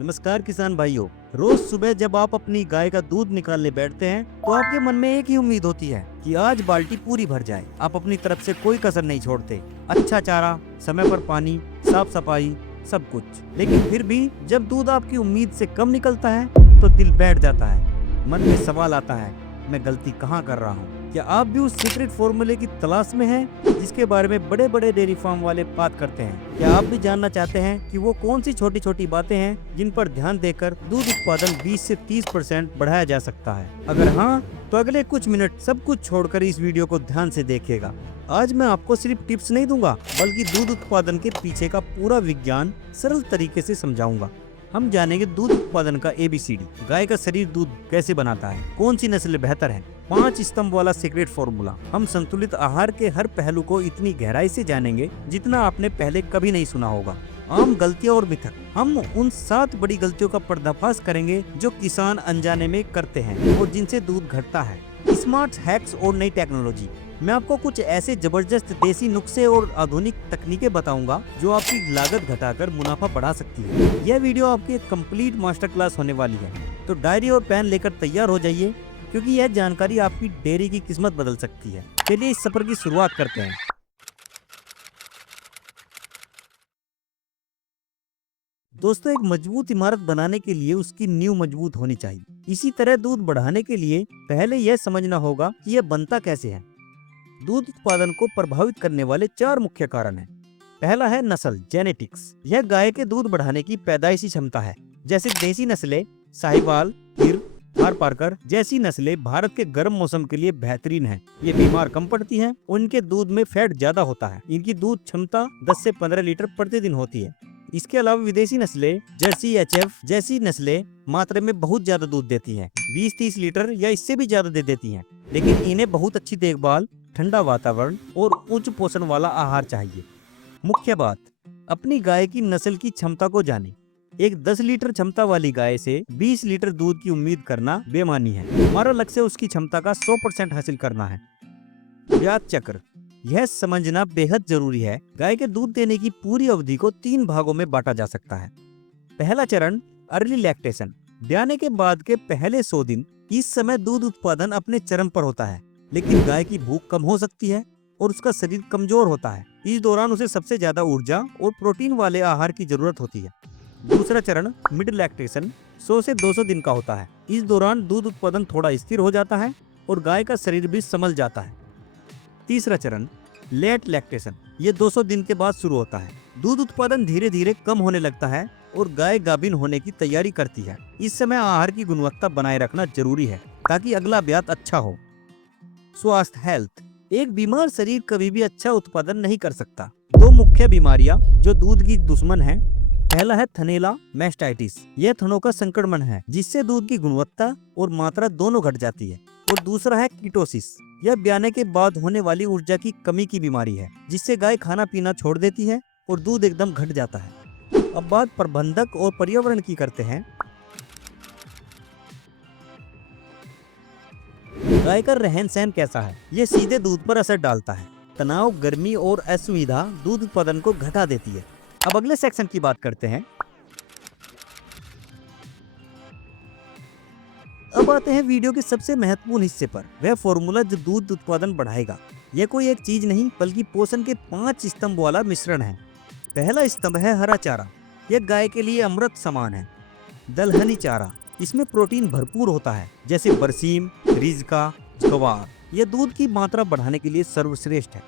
नमस्कार किसान भाइयों। रोज सुबह जब आप अपनी गाय का दूध निकालने बैठते हैं तो आपके मन में एक ही उम्मीद होती है कि आज बाल्टी पूरी भर जाए। आप अपनी तरफ से कोई कसर नहीं छोड़ते। अच्छा चारा, समय पर पानी, साफ सफाई, सब कुछ। लेकिन फिर भी जब दूध आपकी उम्मीद से कम निकलता है तो दिल बैठ जाता है। मन में सवाल आता है, मैं गलती कहाँ कर रहा हूँ? क्या आप भी उस सीक्रेट फॉर्मूले की तलाश में हैं जिसके बारे में बड़े बड़े डेयरी फार्म वाले बात करते हैं? क्या आप भी जानना चाहते हैं कि वो कौन सी छोटी छोटी बातें हैं जिन पर ध्यान देकर दूध उत्पादन 20 से 30% बढ़ाया जा सकता है? अगर हाँ, तो अगले कुछ मिनट सब कुछ छोड़कर इस वीडियो को ध्यान से देखिएगा। आज मैं आपको सिर्फ टिप्स नहीं दूंगा, बल्कि दूध उत्पादन के पीछे का पूरा विज्ञान सरल तरीके से समझाऊंगा। हम जानेंगे दूध उत्पादन का ABCD, गाय का शरीर दूध कैसे बनाता है, कौन सी नस्ल बेहतर है, 5 स्तंभ वाला सीक्रेट फॉर्मूला। हम संतुलित आहार के हर पहलू को इतनी गहराई से जानेंगे जितना आपने पहले कभी नहीं सुना होगा। आम गलतियां और मिथक, हम उन 7 बड़ी गलतियों का पर्दाफाश करेंगे जो किसान अनजाने में करते हैं और जिनसे दूध घटता है। स्मार्ट हैक्स और नई टेक्नोलॉजी, मैं आपको कुछ ऐसे जबरदस्त देसी नुस्खे और आधुनिक तकनीकें बताऊंगा जो आपकी लागत घटाकर मुनाफा बढ़ा सकती है। यह वीडियो आपकी एक कंप्लीट मास्टर क्लास होने वाली है, तो डायरी और पेन लेकर तैयार हो जाइए, क्योंकि यह जानकारी आपकी डेयरी की किस्मत बदल सकती है। चलिए इस सफर की शुरुआत करते हैं। दोस्तों, एक मजबूत इमारत बनाने के लिए उसकी नींव मजबूत होनी चाहिए। इसी तरह दूध बढ़ाने के लिए पहले यह समझना होगा कि यह बनता कैसे है। दूध उत्पादन को प्रभावित करने वाले 4 मुख्य कारण हैं। पहला है नस्ल, जेनेटिक्स। यह गाय के दूध बढ़ाने की पैदाइशी क्षमता है। जैसे देसी नस्लें, साहिवाल, गिर, थारपारकर जैसी नस्लें भारत के गर्म मौसम के लिए बेहतरीन हैं। ये बीमार कम पड़ती हैं और इनके दूध में फैट ज्यादा होता है। इनकी दूध क्षमता 10 से 15 लीटर प्रतिदिन होती है। इसके अलावा विदेशी नस्लें, जर्सी, HF जैसी नस्लें मात्रा में बहुत ज्यादा दूध देती हैं, 20-30 लीटर या इससे भी ज्यादा दे देती हैं। लेकिन इन्हें बहुत अच्छी देखभाल, ठंडा वातावरण और उच्च पोषण वाला आहार चाहिए। मुख्य बात, अपनी गाय की नस्ल की क्षमता को जानें। एक 10 लीटर क्षमता वाली गाय से 20 लीटर दूध की उम्मीद करना बेमानी है। हमारा लक्ष्य उसकी क्षमता का 100% हासिल करना है। ब्याज चक्र, यह समझना बेहद जरूरी है। गाय के दूध देने की पूरी अवधि को 3 भागों में बांटा जा सकता है। पहला चरण, अर्ली लैक्टेशन, ब्याने के बाद के पहले 100 दिन। इस समय दूध उत्पादन अपने चरम पर होता है, लेकिन गाय की भूख कम हो सकती है और उसका शरीर कमजोर होता है। इस दौरान उसे सबसे ज्यादा ऊर्जा और प्रोटीन वाले आहार की जरूरत होती है। दूसरा चरण, मिड लैक्टेशन, 100 से 200 दिन का होता है। इस दौरान दूध उत्पादन थोड़ा स्थिर हो जाता है और गाय का शरीर भी संभल जाता है। तीसरा चरण, लेट लैक्टेशन, ये 200 दिन के बाद शुरू होता है। दूध उत्पादन धीरे धीरे कम होने लगता है और गाय गाभिन होने की तैयारी करती है। इस समय आहार की गुणवत्ता बनाए रखना जरूरी है ताकि अगला ब्यात अच्छा हो। स्वास्थ्य, हेल्थ, एक बीमार शरीर कभी भी अच्छा उत्पादन नहीं कर सकता। 2 मुख्य बीमारियां जो दूध की दुश्मन हैं। पहला है थनैला मैस्टाइटिस, यह थनों का संक्रमण है जिससे दूध की गुणवत्ता और मात्रा दोनों घट जाती है। और दूसरा है कीटोसिस, यह ब्याने के बाद होने वाली ऊर्जा की कमी की बीमारी है जिससे गाय खाना पीना छोड़ देती है और दूध एकदम घट जाता है। अब बात प्रबंधक और पर्यावरण की करते हैं। गाय का रहन सहन कैसा है, यह सीधे दूध पर असर डालता है। तनाव, गर्मी और असुविधा दूध उत्पादन को घटा देती है। अब अगले सेक्शन की बात करते हैं। अब आते हैं वीडियो के सबसे महत्वपूर्ण हिस्से पर, वह फॉर्मूला जो दूध उत्पादन बढ़ाएगा। यह कोई एक चीज नहीं बल्कि पोषण के 5 स्तंभ वाला मिश्रण है। पहला स्तंभ है हरा चारा, यह गाय के लिए अमृत समान है। दलहनी चारा, इसमें प्रोटीन भरपूर होता है, जैसे बरसीम, रिजका, ज्वार। यह दूध की मात्रा बढ़ाने के लिए सर्वश्रेष्ठ है।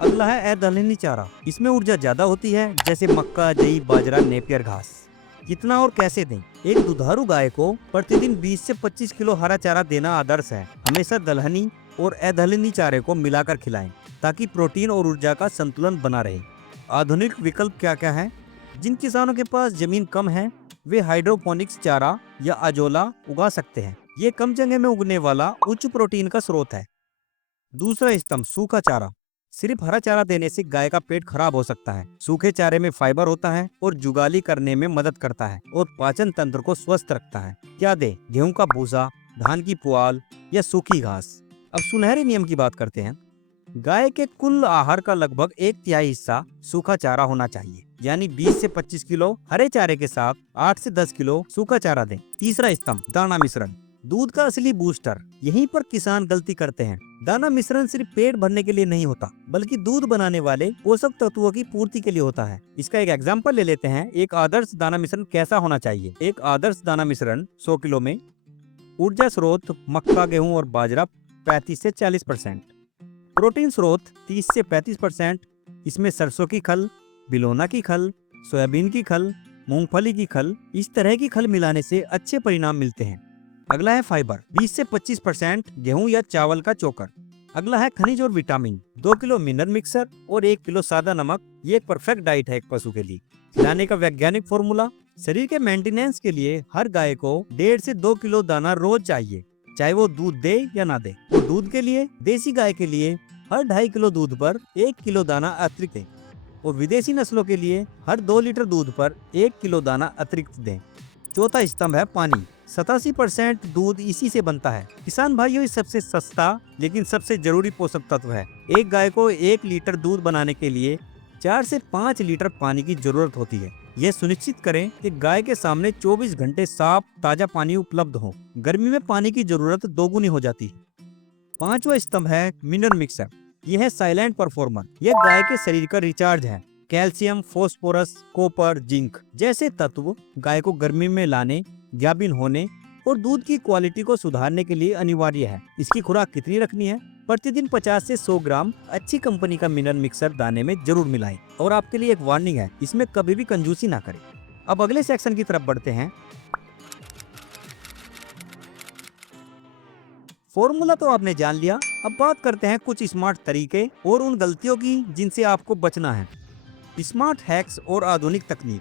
अगला है अदलहनी चारा, इसमें ऊर्जा ज्यादा होती है, जैसे मक्का, जई, बाजरा, नेपियर घास। कितना और कैसे दें? एक दुधारू गाय को प्रतिदिन 20 से 25 किलो हरा चारा देना आदर्श है। हमेशा दलहनी और अदलहनी चारे को मिलाकर खिलाएं ताकि प्रोटीन और ऊर्जा का संतुलन बना रहे। आधुनिक विकल्प क्या क्या है? जिन किसानों के पास जमीन कम है वे हाइड्रोपोनिक्स चारा या अजोला उगा सकते हैं। ये कम जगह में उगने वाला उच्च प्रोटीन का स्रोत है। दूसरा स्तंभ, सूखा चारा, सिर्फ हरा चारा देने से गाय का पेट खराब हो सकता है। सूखे चारे में फाइबर होता है और जुगाली करने में मदद करता है और पाचन तंत्र को स्वस्थ रखता है। क्या दे? गेहूं का भूसा, धान की पुआल या सूखी घास। अब सुनहरे नियम की बात करते हैं। गाय के कुल आहार का लगभग 1/3 हिस्सा सूखा चारा होना चाहिए। यानी 20 से 25 किलो हरे चारे के साथ 8 से 10 किलो सूखा चारा दें। तीसरा स्तंभ, दाना मिश्रण, दूध का असली बूस्टर। यहीं पर किसान गलती करते हैं। दाना मिश्रण सिर्फ पेट भरने के लिए नहीं होता, बल्कि दूध बनाने वाले पोषक तत्वों की पूर्ति के लिए होता है। इसका एक एग्जाम्पल ले लेते हैं। एक आदर्श दाना मिश्रण कैसा होना चाहिए। एक आदर्श दाना मिश्रण 100 किलो में ऊर्जा स्रोत मक्का, गेहूं और बाजरा 35 से 40%, प्रोटीन स्रोत 30 से 35%। इसमें सरसों की खल, बिलोना की खल, सोयाबीन की खल, मूंगफली की खल, इस तरह की खल मिलाने से अच्छे परिणाम मिलते हैं। अगला है फाइबर, 20 से 25% गेहूं या चावल का चोकर। अगला है खनिज और विटामिन, 2 किलो मिनरल मिक्सर और 1 किलो सादा नमक। ये एक परफेक्ट डाइट है एक पशु के लिए। खिलाने का वैज्ञानिक फॉर्मूला, शरीर के मेंटेनेंस के लिए हर गाय को 1.5 से 2 किलो दाना रोज चाहिए, चाहे वो दूध दे या ना दे। तो दूध के लिए देसी गाय के लिए हर 2.5 किलो दूध पर 1 किलो दाना अतिरिक्त दें, और विदेशी नस्लों के लिए हर 2 लीटर दूध पर 1 किलो दाना अतिरिक्त दें। चौथा स्तंभ है पानी, 87% दूध इसी से बनता है। किसान भाइयों, इस सबसे सस्ता लेकिन सबसे जरूरी पोषक तत्व है। एक गाय को 1 लीटर दूध बनाने के लिए 4 से 5 लीटर पानी की जरूरत होती है। यह सुनिश्चित करें कि गाय के सामने 24 घंटे साफ ताजा पानी उपलब्ध हो। गर्मी में पानी की जरूरत दोगुनी हो जाती है। पांचवा स्तंभ है मिनरल मिक्सर। यह है साइलेंट परफॉर्मर। यह गाय के शरीर का रिचार्ज है। कैल्शियम, फास्फोरस, कॉपर, जिंक जैसे तत्व गाय को गर्मी में लाने, गाभिन होने और दूध की क्वालिटी को सुधारने के लिए अनिवार्य है। इसकी खुराक कितनी रखनी है? प्रतिदिन 50 से 100 ग्राम अच्छी कंपनी का मिनरल मिक्सर दाने में जरूर मिलाएं। और आपके लिए एक वार्निंग है, इसमें कभी भी कंजूसी ना करें। अब अगले सेक्शन की तरफ बढ़ते हैं। फॉर्मूला तो आपने जान लिया, अब बात करते हैं कुछ स्मार्ट तरीके और उन गलतियों की जिनसे आपको बचना है। स्मार्ट हैक्स और आधुनिक तकनीक।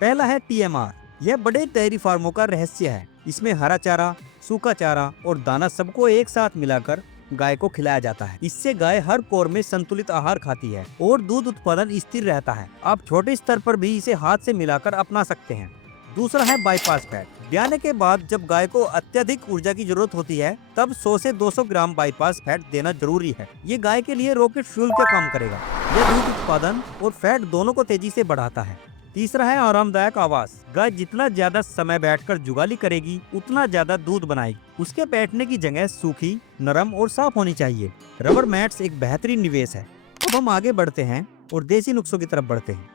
पहला है TMR। यह बड़े डेयरी फार्मों का रहस्य है। इसमें हरा चारा, सूखा चारा और दाना सबको एक साथ मिलाकर गाय को खिलाया जाता है। इससे गाय हर कोर में संतुलित आहार खाती है और दूध उत्पादन स्थिर रहता है। आप छोटे स्तर पर भी इसे हाथ से मिलाकर अपना सकते हैं। दूसरा है बाईपास फैट। ब्याने के बाद जब गाय को अत्यधिक ऊर्जा की जरूरत होती है, तब 100 से 200 ग्राम बाईपास फैट देना जरूरी है। ये गाय के लिए रॉकेट फ्यूल का काम करेगा। यह दूध उत्पादन और फैट दोनों को तेजी से बढ़ाता है। तीसरा है आरामदायक आवास। गाय जितना ज्यादा समय बैठकर जुगाली करेगी, उतना ज्यादा दूध बनाएगी। उसके बैठने की जगह सूखी, नरम और साफ होनी चाहिए। रबर मैट्स एक बेहतरीन निवेश है। अब हम आगे बढ़ते हैं और देसी नुस्खों की तरफ बढ़ते हैं।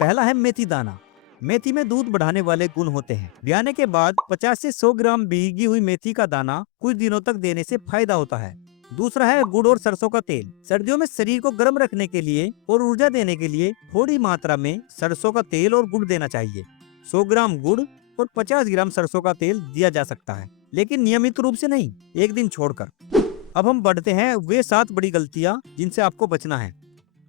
पहला है मेथी दाना। मेथी में दूध बढ़ाने वाले गुण होते हैं। ब्याने के बाद 50 से 100 ग्राम भीगी हुई मेथी का दाना कुछ दिनों तक देने से फायदा होता है। दूसरा है गुड़ और सरसों का तेल। सर्दियों में शरीर को गर्म रखने के लिए और ऊर्जा देने के लिए थोड़ी मात्रा में सरसों का तेल और गुड़ देना चाहिए। 100 ग्राम गुड़ और 50 ग्राम सरसों का तेल दिया जा सकता है, लेकिन नियमित रूप से नहीं, एक दिन छोड़कर। अब हम बढ़ते हैं वे 7 बड़ी गलतियां जिनसे आपको बचना है।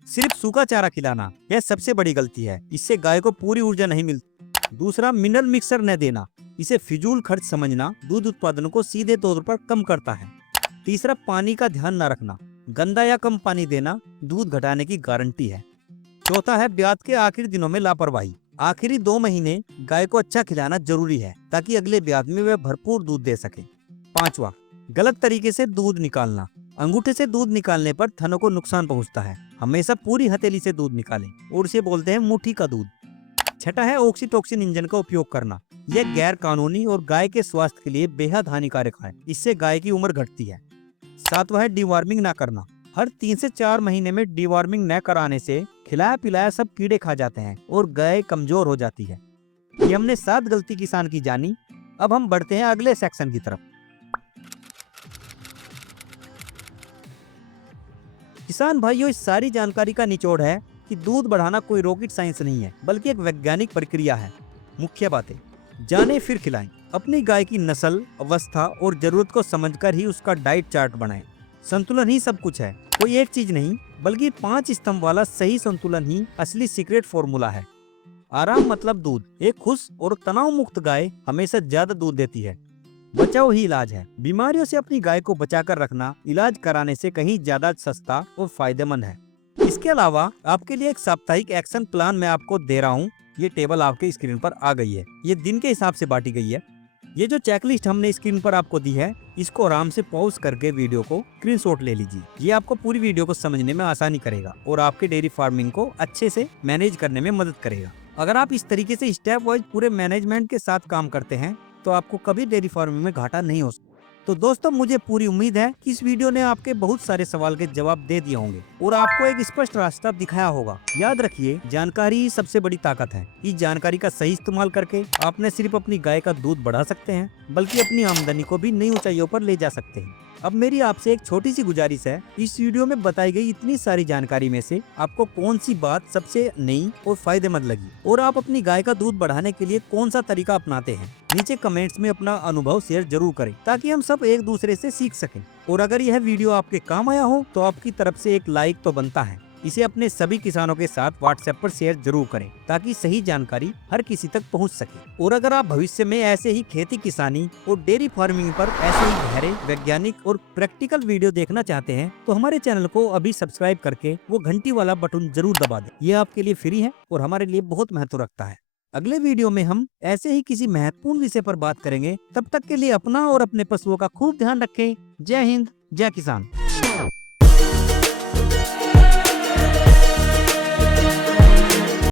सिर्फ सूखा चारा खिलाना, यह सबसे बड़ी गलती है। इससे गाय को पूरी ऊर्जा नहीं मिलती। दूसरा, मिनरल मिक्सर न देना। इसे फिजूल खर्च समझना दूध उत्पादन को सीधे तौर पर कम करता है। तीसरा, पानी का ध्यान न रखना। गंदा या कम पानी देना दूध घटाने की गारंटी है। चौथा है ब्यात के आखिरी दिनों में लापरवाही। आखिरी 2 महीने गाय को अच्छा खिलाना जरूरी है, ताकि अगले ब्यात में वह भरपूर दूध दे सके। पांचवा, गलत तरीके से दूध निकालना। अंगूठे से दूध निकालने पर थनों को नुकसान पहुंचता है। हमेशा पूरी हथेली से दूध निकालें और इसे बोलते हैं मुट्ठी का दूध। छठा है ऑक्सीटोसिन इंजन का उपयोग करना। यह गैर कानूनी और गाय के स्वास्थ्य के लिए बेहद हानिकारक है। इससे गाय की उम्र घटती है। सातवां है डिवॉर्मिंग ना करना। हर 3 से 4 महीने में डिवॉर्मिंग न कराने से खिलाया पिलाया सब कीड़े खा जाते हैं और गाय कमजोर हो जाती है। ये हमने 7 गलती किसान की जानी। अब हम बढ़ते हैं अगले सेक्शन की तरफ। किसान भाइयों, इस सारी जानकारी का निचोड़ है कि दूध बढ़ाना कोई रॉकेट साइंस नहीं है, बल्कि एक वैज्ञानिक प्रक्रिया है। मुख्य बातें जाने फिर खिलाएं। अपनी गाय की नस्ल, अवस्था और जरूरत को समझकर ही उसका डाइट चार्ट बनाएं। संतुलन ही सब कुछ है, कोई एक चीज नहीं, बल्कि 5 स्तंभ वाला सही संतुलन ही असली सीक्रेट फॉर्मूला है। आराम मतलब दूध। एक खुश और तनाव मुक्त गाय हमेशा ज्यादा दूध देती है। बचाव ही इलाज है। बीमारियों से अपनी गाय को बचाकर रखना इलाज कराने से कहीं ज्यादा सस्ता और फायदेमंद है। इसके अलावा आपके लिए एक साप्ताहिक एक्शन प्लान मैं आपको दे रहा हूँ। ये टेबल आपके स्क्रीन पर आ गई है। ये दिन के हिसाब से बांटी गई है। ये जो चेकलिस्ट हमने स्क्रीन पर आपको दी है, इसको आराम से पॉज करके वीडियो को स्क्रीनशॉट ले लीजिए। ये आपको पूरी वीडियो को समझने में आसानी करेगा और आपके डेयरी फार्मिंग को अच्छे से मैनेज करने में मदद करेगा। अगर आप इस तरीके से स्टेप वाइज पूरे मैनेजमेंट के साथ काम करते हैं तो आपको कभी डेयरी फार्मिंग में घाटा नहीं हो सकता। तो दोस्तों, मुझे पूरी उम्मीद है कि इस वीडियो ने आपके बहुत सारे सवाल के जवाब दे दिए होंगे और आपको एक स्पष्ट रास्ता दिखाया होगा। याद रखिए, जानकारी ही सबसे बड़ी ताकत है। इस जानकारी का सही इस्तेमाल करके आप न सिर्फ अपनी गाय का दूध बढ़ा सकते हैं, बल्कि अपनी आमदनी को भी नई ऊंचाइयों पर ले जा सकते हैं। अब मेरी आपसे एक छोटी सी गुजारिश है, इस वीडियो में बताई गई इतनी सारी जानकारी में से आपको कौन सी बात सबसे नई और फायदेमंद लगी और आप अपनी गाय का दूध बढ़ाने के लिए कौन सा तरीका अपनाते हैं? नीचे कमेंट्स में अपना अनुभव शेयर जरूर करें ताकि हम सब एक दूसरे से सीख सकें। और अगर यह वीडियो आपके काम आया हो तो आपकी तरफ से एक लाइक तो बनता है। इसे अपने सभी किसानों के साथ व्हाट्सएप पर शेयर जरूर करें ताकि सही जानकारी हर किसी तक पहुंच सके। और अगर आप भविष्य में ऐसे ही खेती किसानी और डेयरी फार्मिंग पर ऐसे ही गहरे वैज्ञानिक और प्रैक्टिकल वीडियो देखना चाहते हैं तो हमारे चैनल को अभी सब्सक्राइब करके वो घंटी वाला बटन जरूर दबा दें। ये आपके लिए फ्री है और हमारे लिए बहुत महत्व रखता है। अगले वीडियो में हम ऐसे ही किसी महत्वपूर्ण विषय पर बात करेंगे। तब तक के लिए अपना और अपने पशुओं का खूब ध्यान रखें। जय हिंद, जय किसान।